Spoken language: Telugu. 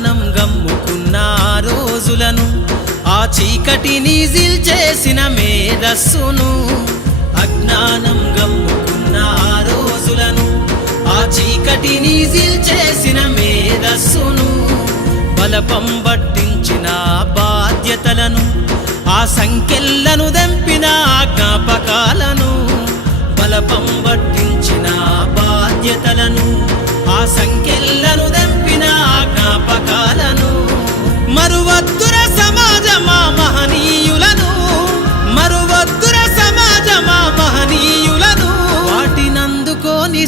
జ్ఞానం గమ్ముకున్న ఆ రోజులను ఆ చీకటిని చేసిన మేధస్సును అజ్ఞానం గమ్ముకున్న ఆ రోజులను ఆ చీకటిని చేసిన మేధస్సును బలపం పట్టించిన బాధ్యతలను ఆ సంఖ్యలను దంపిన ఆ